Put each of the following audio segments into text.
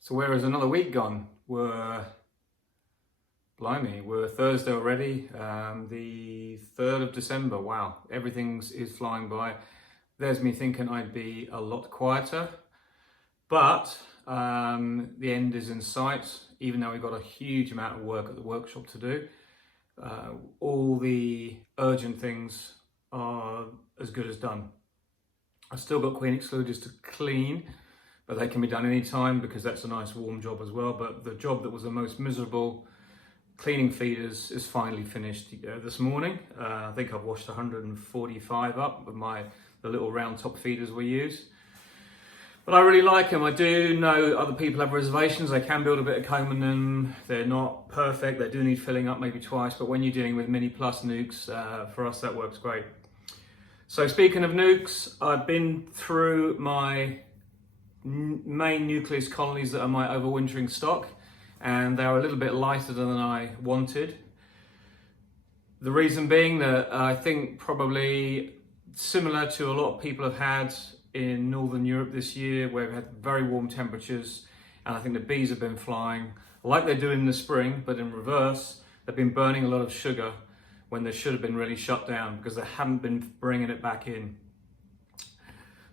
So where is another week gone? Blimey, we're Thursday already, the 3rd of December. Wow, everything is flying by. There's me thinking I'd be a lot quieter, but the end is in sight, even though we've got a huge amount of work at the workshop to do. All the urgent things are as good as done. I've still got queen excluders to clean, but they can be done anytime because that's a nice warm job as well. But the job that was the most miserable, cleaning feeders, is finally finished this morning. I think I've washed 145 up with the little round top feeders we use. But I really like them. I do know other people have reservations. They can build a bit of comb in them. They're not perfect. They do need filling up maybe twice, but when you're dealing with mini plus nucs, for us that works great. So speaking of nucs, I've been through my main nucleus colonies that are my overwintering stock, and they are a little bit lighter than I wanted. The reason being that I think probably similar to a lot of people have had in Northern Europe this year, where we've had very warm temperatures, and I think the bees have been flying like they do in the spring, but in reverse. They've been burning a lot of sugar when they should have been really shut down because they haven't been bringing it back in.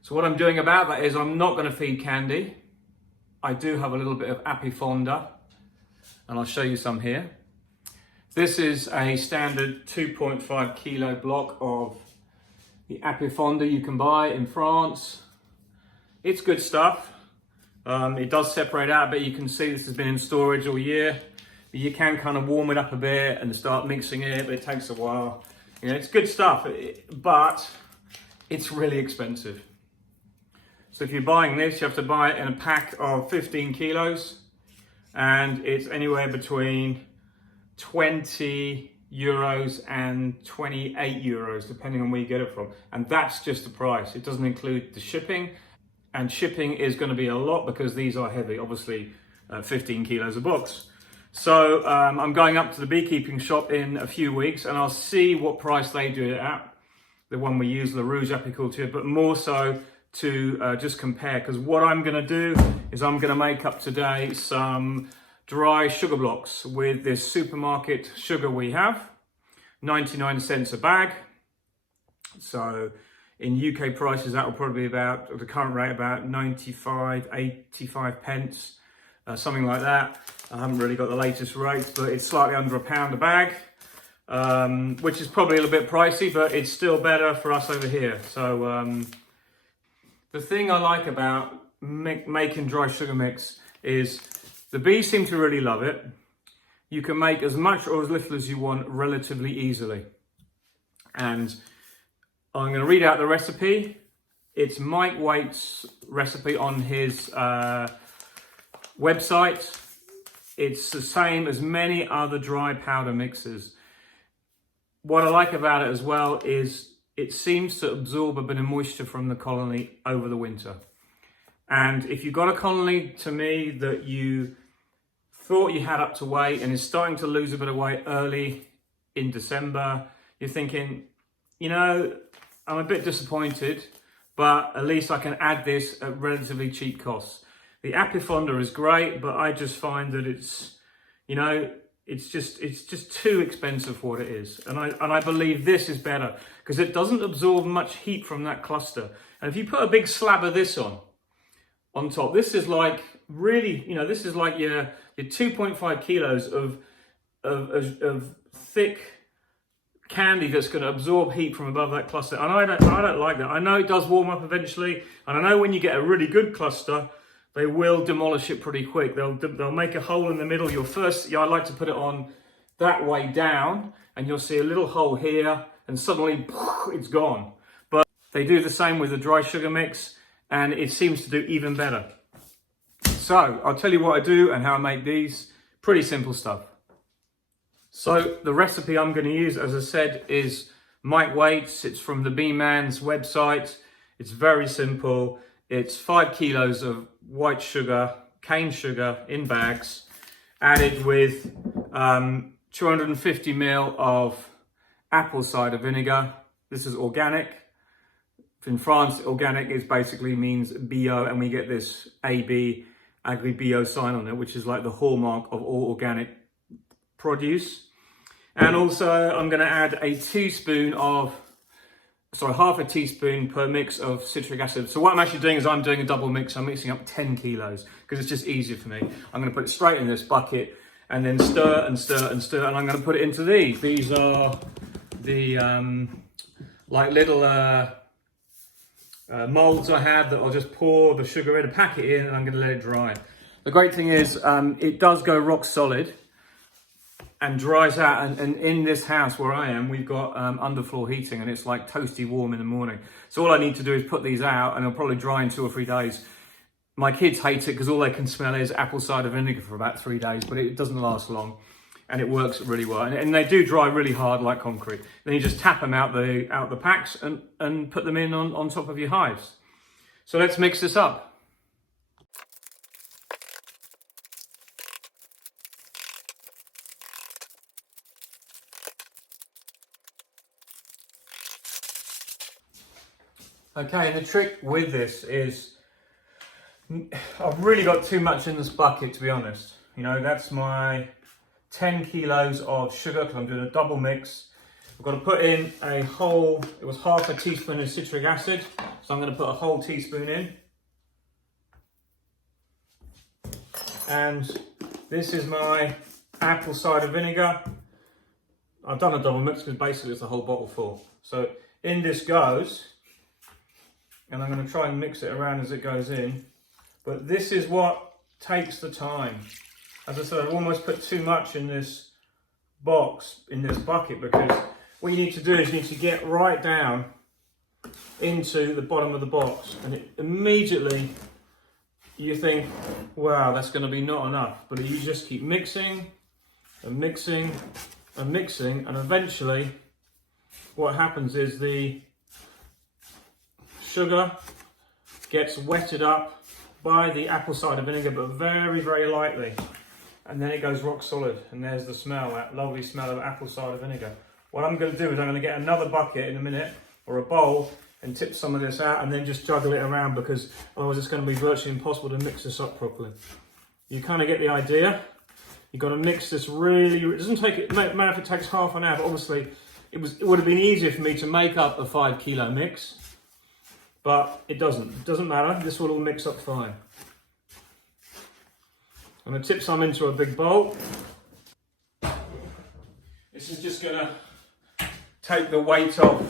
So what I'm doing about that is I'm not going to feed candy. I do have a little bit of apifonda, and I'll show you some here. This is a standard 2.5 kilo block of the apifonda you can buy in France. It's good stuff. It does separate out a bit. You can see this has been in storage all year. You can kind of warm it up a bit and start mixing it, but it takes a while. You know, it's good stuff, but it's really expensive. So if you're buying this, you have to buy it in a pack of 15 kilos, and it's anywhere between 20 euros and 28 euros, depending on where you get it from. And that's just the price. It doesn't include the shipping, and shipping is going to be a lot because these are heavy, obviously 15 kilos a box. So I'm going up to the beekeeping shop in a few weeks, and I'll see what price they do it at, the one we use, La Rouge Apiculture, but more so to just compare, because what I'm going to do is I'm going to make up today some dry sugar blocks with this supermarket sugar we have, 99 cents a bag. So in UK prices, that will probably be about, at the current rate, about 95, 85 pence, something like that. I haven't really got the latest rates, but it's slightly under £1 a bag, which is probably a little bit pricey, but it's still better for us over here. So the thing I like about making dry sugar mix is the bees seem to really love it. You can make as much or as little as you want relatively easily. And I'm going to read out the recipe. It's Mike Waite's recipe on his website. It's the same as many other dry powder mixes. What I like about it as well is it seems to absorb a bit of moisture from the colony over the winter. And if you've got a colony, to me, that you thought you had up to weight and is starting to lose a bit of weight early in December, you're thinking, you know, I'm a bit disappointed, but at least I can add this at relatively cheap costs. The apifonda is great, but I just find that it's, you know, it's just too expensive for what it is. And I believe this is better because it doesn't absorb much heat from that cluster. And if you put a big slab of this on top, this is like really, you know, this is like your 2.5 kilos of thick candy that's going to absorb heat from above that cluster. And I don't like that. I know it does warm up eventually, and I know when you get a really good cluster, they will demolish it pretty quick. They'll make a hole in the middle. I like to put it on that way down, and you'll see a little hole here, and suddenly it's gone. But they do the same with the dry sugar mix, and it seems to do even better. So I'll tell you what I do and how I make these. Pretty simple stuff. So the recipe I'm going to use, as I said, is Mike Waite's. It's from the Bee Man's website. It's very simple. It's 5 kilos of white sugar, cane sugar in bags, added with 250 ml of apple cider vinegar. This is organic. In France, organic is basically means bio, and we get this AB, Agri Bio sign on it, which is like the hallmark of all organic produce. And also I'm going to add half a teaspoon per mix of citric acid. So what I'm actually doing is I'm doing a double mix. I'm mixing up 10 kilos because it's just easier for me. I'm going to put it straight in this bucket and then stir and stir and stir. And I'm going to put it into these. These are the like little molds I have that I'll just pour the sugar in and pack it in, and I'm going to let it dry. The great thing is it does go rock solid and dries out, and in this house where I am, we've got underfloor heating, and it's like toasty warm in the morning. So all I need to do is put these out, and they'll probably dry in 2 or 3 days. My kids hate it because all they can smell is apple cider vinegar for about 3 days, but it doesn't last long, and it works really well. And they do dry really hard like concrete. Then you just tap them out the packs and put them in on top of your hives. So let's mix this up. Okay, and the trick with this is, I've really got too much in this bucket, to be honest. You know, that's my 10 kilos of sugar, because I'm doing a double mix. I've got to put in it was half a teaspoon of citric acid, so I'm going to put a whole teaspoon in. And this is my apple cider vinegar. I've done a double mix because basically it's a whole bottle full. So in this goes. And I'm going to try and mix it around as it goes in. But this is what takes the time. As I said, I've almost put too much in this box, in this bucket, because what you need to do is you need to get right down into the bottom of the box. And immediately you think, wow, that's going to be not enough. But you just keep mixing and mixing and mixing, and eventually what happens is the sugar gets wetted up by the apple cider vinegar, but very, very lightly. And then it goes rock solid, and there's the smell, that lovely smell of apple cider vinegar. What I'm going to do is I'm going to get another bucket in a minute, or a bowl, and tip some of this out, and then just juggle it around, because otherwise it's going to be virtually impossible to mix this up properly. You kind of get the idea. You've got to mix this really, it doesn't take, it matter if it takes half an hour, but obviously it would have been easier for me to make up a 5 kilo mix. But it doesn't matter, this will all mix up fine. I'm going to tip some into a big bowl. This is just going to take the weight off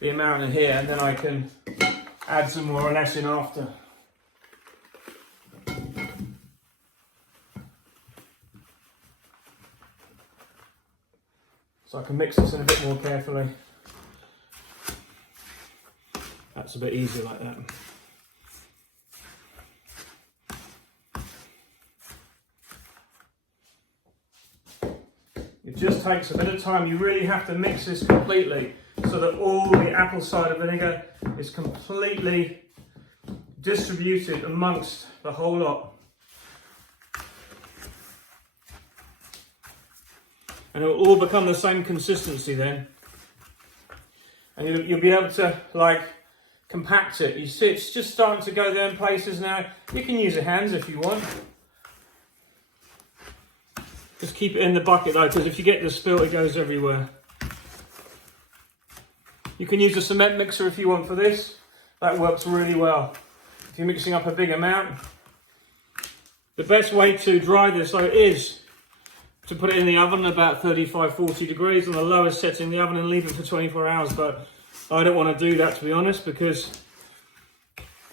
the amount in here, and then I can add some more or less in after. So I can mix this in a bit more carefully. That's a bit easier like that. It just takes a bit of time. You really have to mix this completely so that all the apple cider vinegar is completely distributed amongst the whole lot. And it will all become the same consistency then. And you'll be able to, like, compact it. You see it's just starting to go there in places now. You can use your hands if you want. Just keep it in the bucket though, because if you get the spill, it goes everywhere. You can use a cement mixer if you want for this. That works really well. If you're mixing up a big amount. The best way to dry this though is to put it in the oven about 35-40 degrees on the lowest setting in the oven and leave it for 24 hours. But I don't want to do that, to be honest, because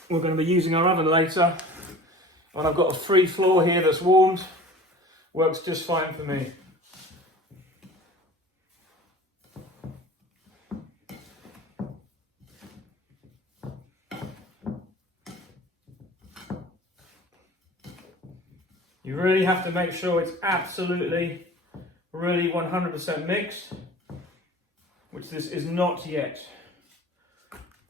we're going to be using our oven later. And I've got a free floor here that's warmed. Works just fine for me. You really have to make sure it's absolutely, really 100% mixed, which this is not yet.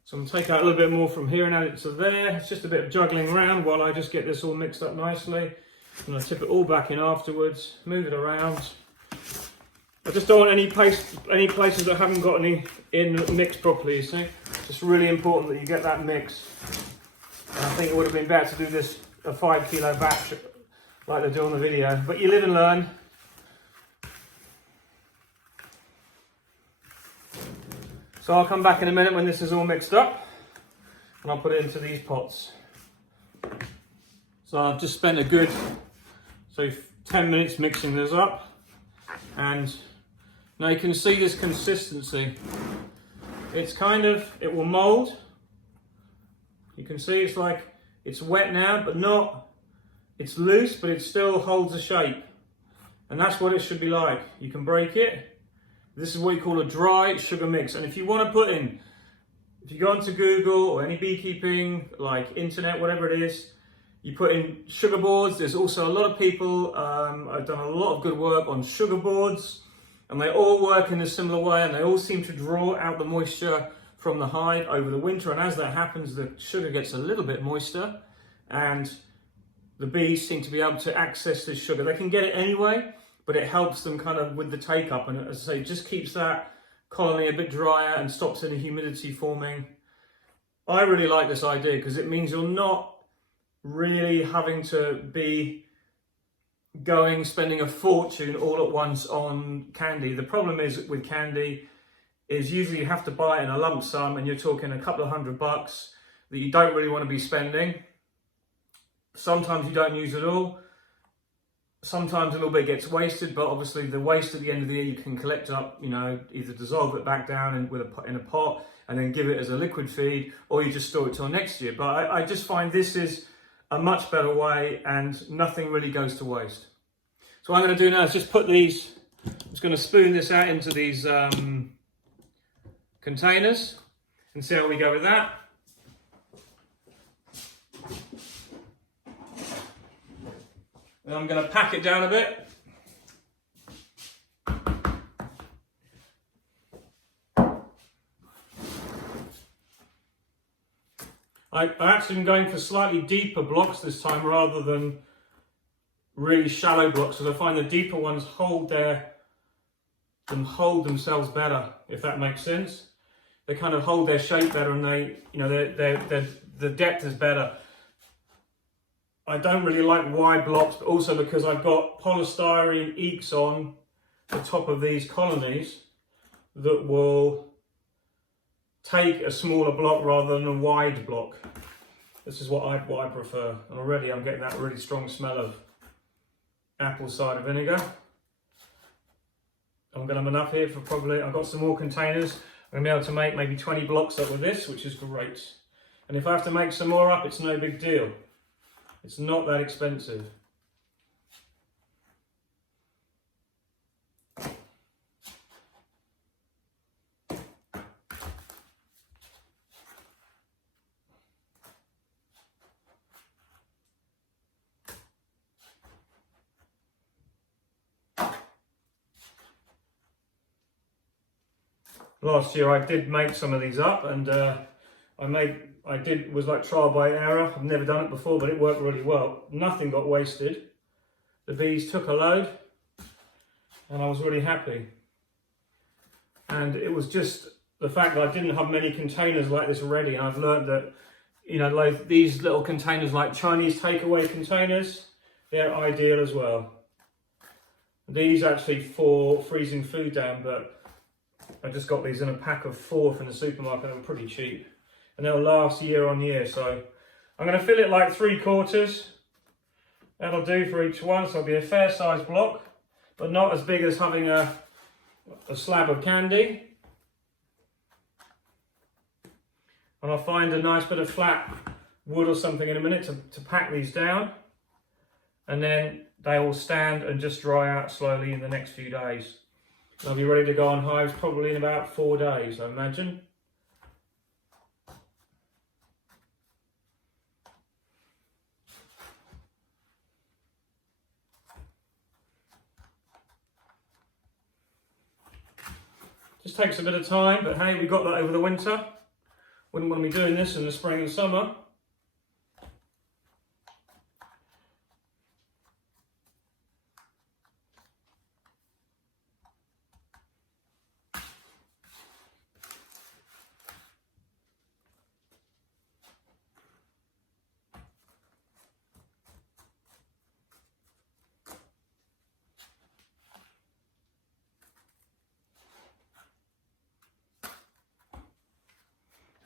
So I'm going to take out a little bit more from here and add it to there. It's just a bit of juggling around while I just get this all mixed up nicely. I'm going to tip it all back in afterwards, move it around. I just don't want any places that haven't got any in mixed properly, you see. It's really important that you get that mix. And I think it would have been better to do this a 5 kilo batch like they do on the video, but you live and learn. So I'll come back in a minute when this is all mixed up and I'll put it into these pots. So I've just spent a good 10 minutes mixing this up, and now you can see this consistency. It's it will mold. You can see it's like, it's wet now, but not, it's loose, but it still holds the shape. And that's what it should be like. You can break it. This is what you call a dry sugar mix. And if you want to put in, if you go onto Google or any beekeeping, like internet, whatever it is, you put in sugar boards. There's also a lot of people, I've done a lot of good work on sugar boards, and they all work in a similar way, and they all seem to draw out the moisture from the hive over the winter. And as that happens, the sugar gets a little bit moister, and the bees seem to be able to access this sugar. They can get it anyway, but it helps them kind of with the take up, and as I say, just keeps that colony a bit drier and stops any humidity forming. I really like this idea because it means you're not really having to be spending a fortune all at once on candy. The problem is with candy is usually you have to buy it in a lump sum, and you're talking a couple of $100 that you don't really want to be spending. Sometimes you don't use it all. Sometimes a little bit gets wasted, but obviously the waste at the end of the year you can collect up, you know, either dissolve it back down in a pot and then give it as a liquid feed, or you just store it till next year. But I just find this is a much better way, and nothing really goes to waste. So what I'm going to do now is just put these, I'm just going to spoon this out into these containers and see how we go with that. And I'm going to pack it down a bit. I actually am going for slightly deeper blocks this time rather than really shallow blocks, because I find the deeper ones hold themselves better, if that makes sense. They kind of hold their shape better, and the depth is better. I don't really like wide blocks, but also because I've got polystyrene eeks on the top of these colonies that will take a smaller block rather than a wide block. This is what I prefer. And already I'm getting that really strong smell of apple cider vinegar. I'm going to have enough here for probably, I've got some more containers. I'm going to be able to make maybe 20 blocks up with this, which is great. And if I have to make some more up, it's no big deal. It's not that expensive. Last year I did make some of these up, and it was like trial by error. I've never done it before, but it worked really well. Nothing got wasted. The bees took a load, and I was really happy. And it was just the fact that I didn't have many containers like this ready. And I've learned that, you know, like these little containers, like Chinese takeaway containers, they're ideal as well. These actually for freezing food down, but I just got these in a pack of 4 from the supermarket. They were pretty cheap, and they'll last year on year. So I'm going to fill it like 3/4. That'll do for each one. So it'll be a fair size block, but not as big as having a slab of candy. And I'll find a nice bit of flat wood or something in a minute to pack these down, and then they will stand and just dry out slowly in the next few days. They'll be ready to go on hives probably in about 4 days, I imagine. Just takes a bit of time, but hey, we got that over the winter. Wouldn't want to be doing this in the spring and summer.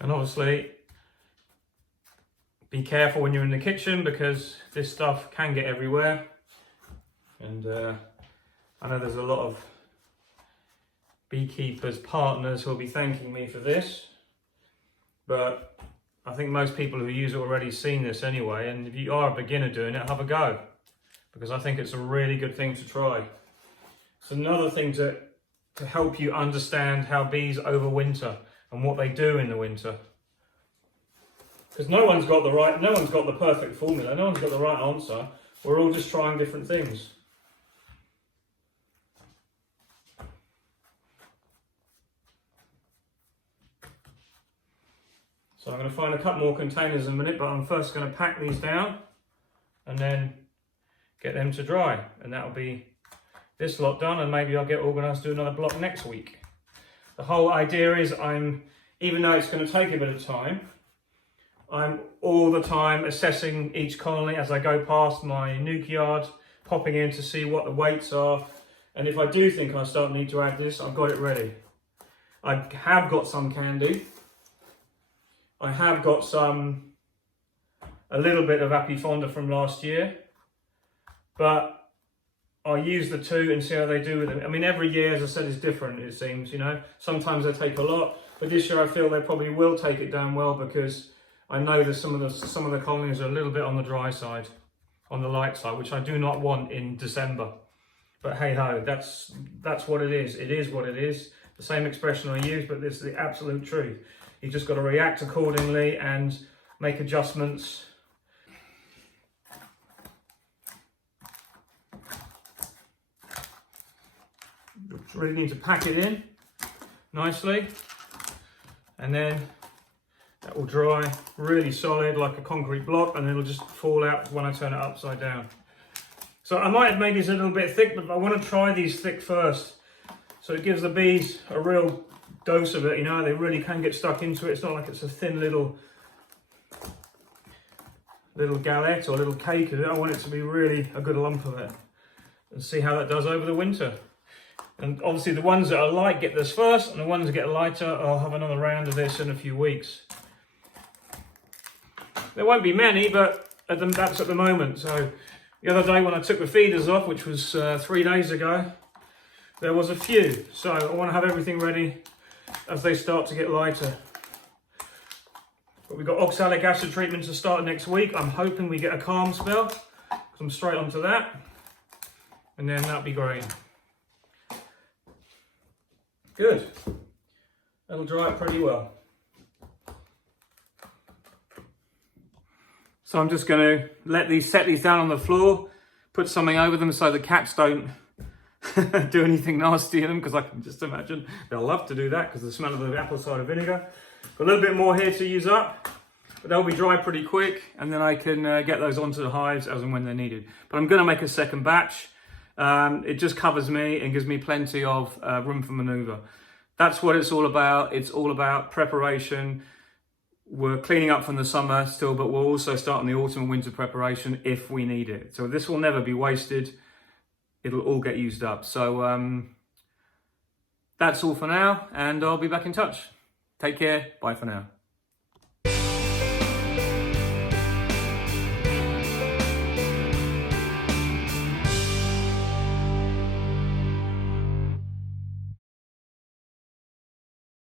And obviously, be careful when you're in the kitchen because this stuff can get everywhere. And I know there's a lot of beekeepers, partners who'll be thanking me for this. But I think most people who use it already seen this anyway. And if you are a beginner doing it, have a go. Because I think it's a really good thing to try. It's another thing to help you understand how bees overwinter and what they do in the winter. Because no one's got the perfect formula, no one's got the right answer. We're all just trying different things. So I'm going to find a couple more containers in a minute, but I'm first going to pack these down and then get them to dry. And that'll be this lot done, and maybe I'll get organised to do another block next week. The whole idea is even though it's going to take a bit of time, I'm all the time assessing each colony as I go past my nuke yard, popping in to see what the weights are. And if I do think I need to add this, I've got it ready. I have got some candy. I have got a little bit of Apifonda from last year, but I'll use the two and see how they do with it. I mean, every year, as I said, is different, it seems, you know. Sometimes they take a lot, but this year I feel they probably will take it down well because I know that some of the colonies are a little bit on the dry side, on the light side, which I do not want in December. But hey ho, that's what it is. It is what it is. The same expression I use, but this is the absolute truth. You've just got to react accordingly and make adjustments. You really need to pack it in nicely, and then that will dry really solid like a concrete block, and it'll just fall out when I turn it upside down. So I might have made these a little bit thick, but I want to try these thick first. So it gives the bees a real dose of it, you know, they really can get stuck into it. It's not like it's a thin little galette or little cake. I want it to be really a good lump of it, and see how that does over the winter. And obviously the ones that are light get this first, and the ones that get lighter, I'll have another round of this in a few weeks. There won't be many, but that's at the moment. So the other day when I took the feeders off, which was 3 days ago, there was a few. So I want to have everything ready as they start to get lighter. But we've got oxalic acid treatment to start next week. I'm hoping we get a calm spell. I'm straight onto that, and then that'll be great. Good. That'll dry it pretty well. So I'm just going to set these down on the floor, put something over them so the cats don't do anything nasty in them, because I can just imagine they'll love to do that because of the smell of the apple cider vinegar. Got a little bit more here to use up, but they'll be dry pretty quick, and then I can get those onto the hives as and when they're needed. But I'm going to make a second batch. It just covers me and gives me plenty of room for maneuver. That's what it's all about. It's all about preparation. We're cleaning up from the summer still, but we're also starting the autumn and winter preparation if we need it. So this will never be wasted. It'll all get used up. So that's all for now, and I'll be back in touch. Take care. Bye for now.